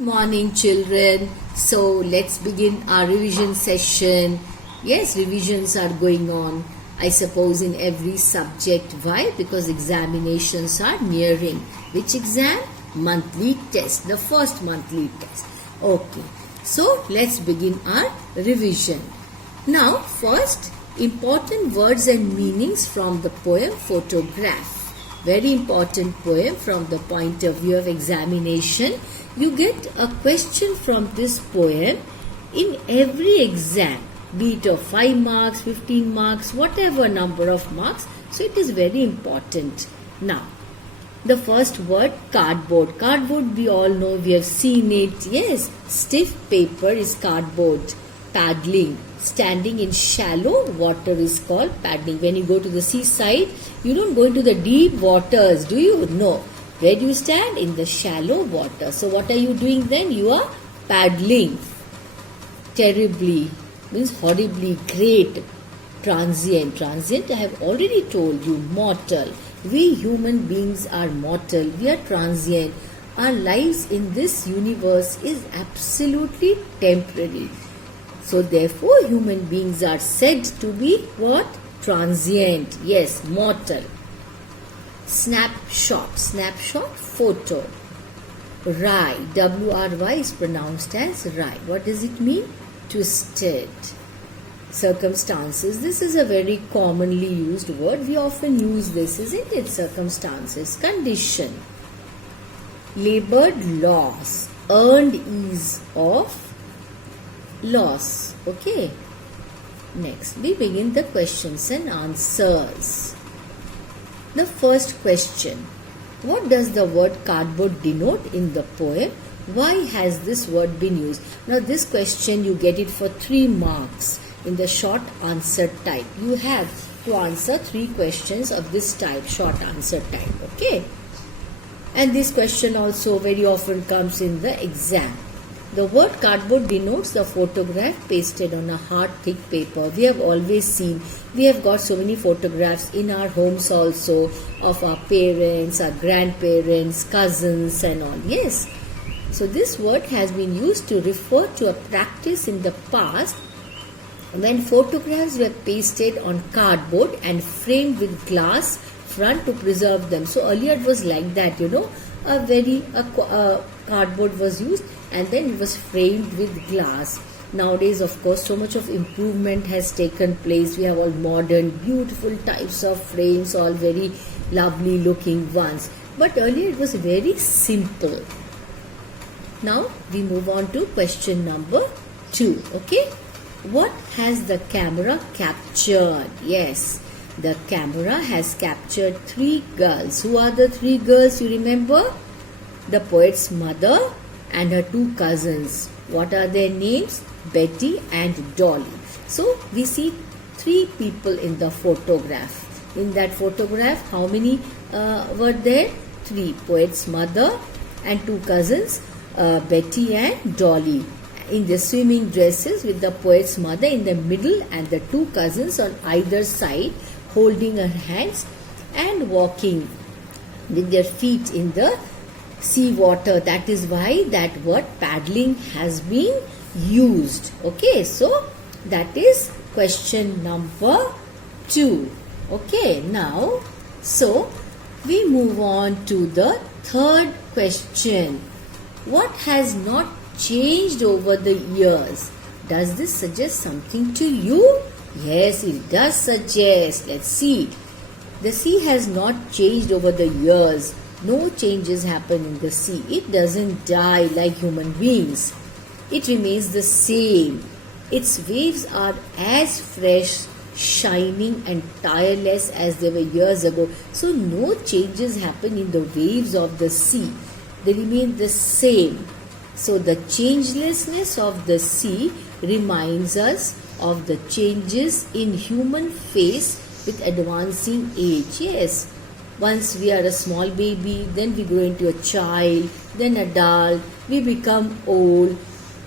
Morning children. So let's begin our revision session. Yes, revisions are going on, I suppose, in every subject. Why? Because examinations are nearing. Which exam? Monthly test, the first monthly test. Okay, so let's begin our revision. Now first, important words and meanings from the poem Photograph. Very important poem from the point of view of examination. You get a question from this poem in every exam, be it of 5 marks, 15 marks, whatever number of marks. So it is very important. Now, the first word, cardboard. Cardboard, we all know, we have seen it. Yes, stiff paper is cardboard. Paddling. Standing in shallow water is called paddling. When you go to the seaside, you don't go into the deep waters, do you? No. Where do you stand? In the shallow water. So what are you doing then? You are paddling. Terribly means horribly. Great. Transient. Transient, I have already told you. Mortal. We human beings are mortal. We are transient. Our lives in this universe is absolutely temporary. So therefore human beings are said to be what? Transient. Yes, mortal. Snapshot. Snapshot, photo. Wry. W-R-Y is pronounced as wry. What does it mean? Twisted. Circumstances. This is a very commonly used word. We often use this, isn't it? Circumstances. Condition. Labored loss. Earned ease of loss. Okay. Next, we begin the questions and answers. The first question. What does the word cardboard denote in the poem? Why has this word been used? Now this question you get it for 3 marks in the short answer type. You have to answer 3 questions of this type, short answer type. Okay. And this question also very often comes in the exam. The word cardboard denotes the photograph pasted on a hard, thick paper. We have always seen, we have got so many photographs in our homes also of our parents, our grandparents, cousins and all. Yes. So this word has been used to refer to a practice in the past when photographs were pasted on cardboard and framed with glass front to preserve them. So earlier it was like that, cardboard was used and then it was framed with glass. Nowadays, of course, so much of improvement has taken place. We have all modern, beautiful types of frames, all very lovely looking ones. But earlier it was very simple. Now we move on to question number 2. Okay. What has the camera captured? Yes, the camera has captured 3 girls. Who are the 3 girls? You remember? The poet's mother and her 2 cousins. What are their names? Betty and Dolly. So we see 3 people in the photograph. In that photograph, how many were there? 3. Poet's mother and 2 cousins, Betty and Dolly, in the swimming dresses with the poet's mother in the middle and the 2 cousins on either side holding her hands and walking with their feet in the sea water. That is why that word paddling has been used. Okay, so that is question number 2. Okay, now so we move on to the third question. What has not changed over the years? Does this suggest something to you? Yes, it does suggest. Let's see. The sea has not changed over the years. No changes happen in the sea. It doesn't die like human beings. It remains the same. Its waves are as fresh, shining and tireless as they were years ago. So no changes happen in the waves of the sea. They remain the same. So the changelessness of the sea reminds us of the changes in human face with advancing age. Yes. Once we are a small baby, then we grow into a child, then adult, we become old.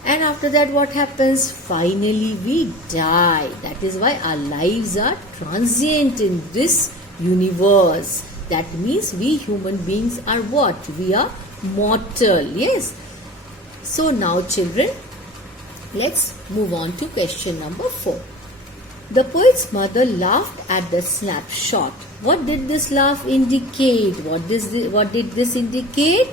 And after that what happens? Finally we die. That is why our lives are transient in this universe. That means we human beings are what? We are mortal. Yes. So now children, let's move on to question number 4. The poet's mother laughed at the snapshot. What did this laugh indicate? What did this indicate?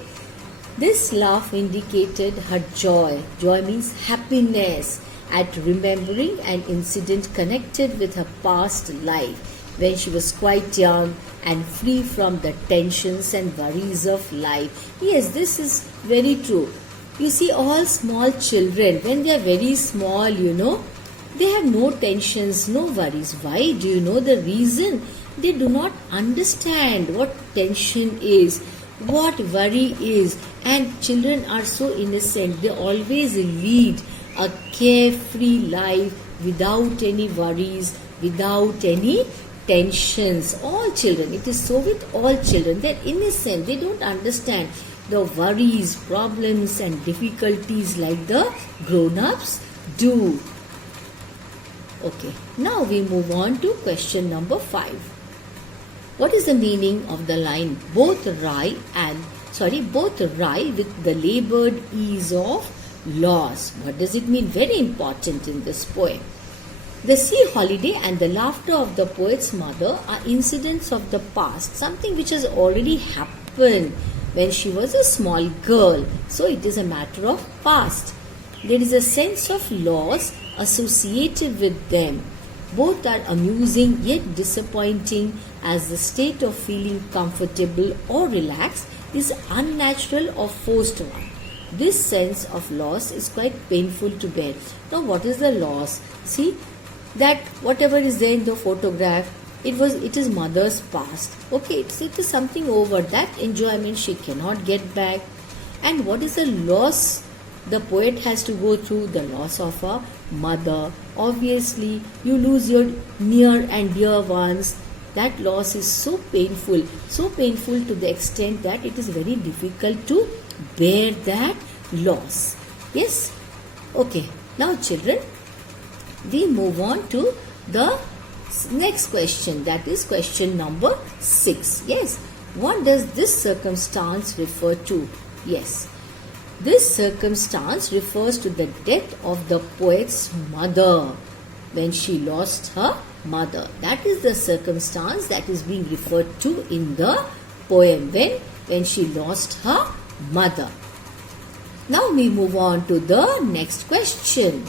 This laugh indicated her joy. Joy means happiness at remembering an incident connected with her past life when she was quite young and free from the tensions and worries of life. Yes, this is very true. You see, all small children, when they are very small, they have no tensions, no worries. Why? Do you know the reason? They do not understand what tension is, what worry is, and children are so innocent. They always lead a carefree life without any worries, without any tensions. All children, it is so with all children. They are innocent. They don't understand the worries, problems and difficulties like the grown-ups do. Okay, now we move on to question number 5. What is the meaning of the line both rye with the labored ease of loss? What does it mean? Very important in this poem. The sea holiday and the laughter of the poet's mother are incidents of the past, something which has already happened when she was a small girl. So it is a matter of past. There is a sense of loss associated with them. Both are amusing yet disappointing, as the state of feeling comfortable or relaxed is unnatural or forced one. This sense of loss is quite painful to bear. Now, what is the loss? See, that whatever is there in the photograph, it is mother's past. Okay, it is something over. That enjoyment she cannot get back. And what is the loss the poet has to go through? The loss of a mother. Obviously, you lose your near and dear ones. That loss is so painful to the extent that it is very difficult to bear that loss. Yes? Okay, now children, we move on to the next question, that is question number 6. Yes, what does this circumstance refer to? Yes, this circumstance refers to the death of the poet's mother when she lost her mother. That is the circumstance that is being referred to in the poem, when she lost her mother. Now we move on to the next question.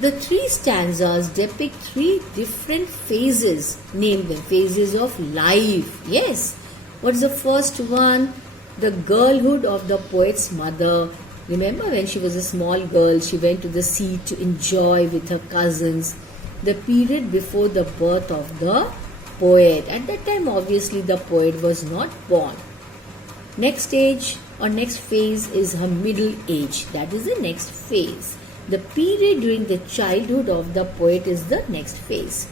The 3 stanzas depict 3 different phases. Name them. Phases of life. Yes. What is the first one? The girlhood of the poet's mother. Remember, when she was a small girl, she went to the sea to enjoy with her cousins. The period before the birth of the poet. At that time, obviously, the poet was not born. Next stage or next phase is her middle age. That is the next phase. The period during the childhood of the poet is the next phase.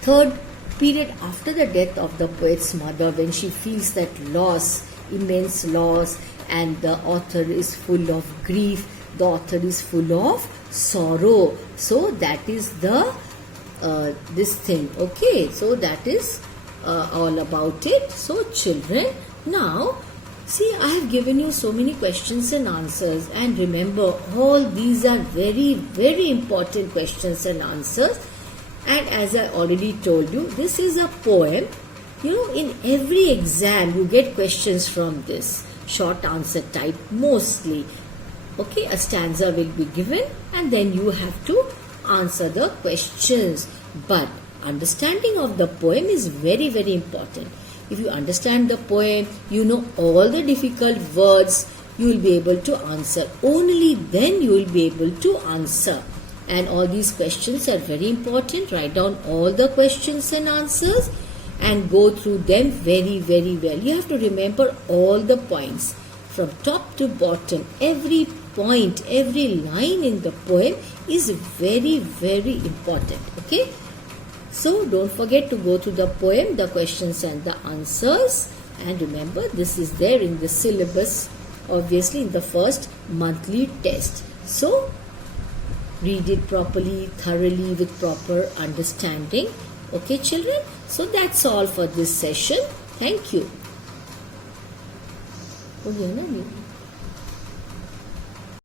Third period after the death of the poet's mother, when she feels that loss, immense loss, and the author is full of grief, the author is full of sorrow. So that is the this thing. Okay, so that is all about it. So children, now see, I have given you so many questions and answers, and remember, all these are very, very important questions and answers. And as I already told you, this is a poem. In every exam you get questions from this. Short answer type mostly. Okay, a stanza will be given and then you have to answer the questions. But understanding of the poem is very, very important. If you understand the poem, you know all the difficult words, you will be able to answer. Only then you will be able to answer. And all these questions are very important. Write down all the questions and answers and go through them very, very well. You have to remember all the points from top to bottom. Every point, every line in the poem is very, very important. Okay? So don't forget to go through the poem, the questions and the answers. And remember, this is there in the syllabus, obviously in the first monthly test. So read it properly, thoroughly, with proper understanding. Okay, children? So that's all for this session. Thank you.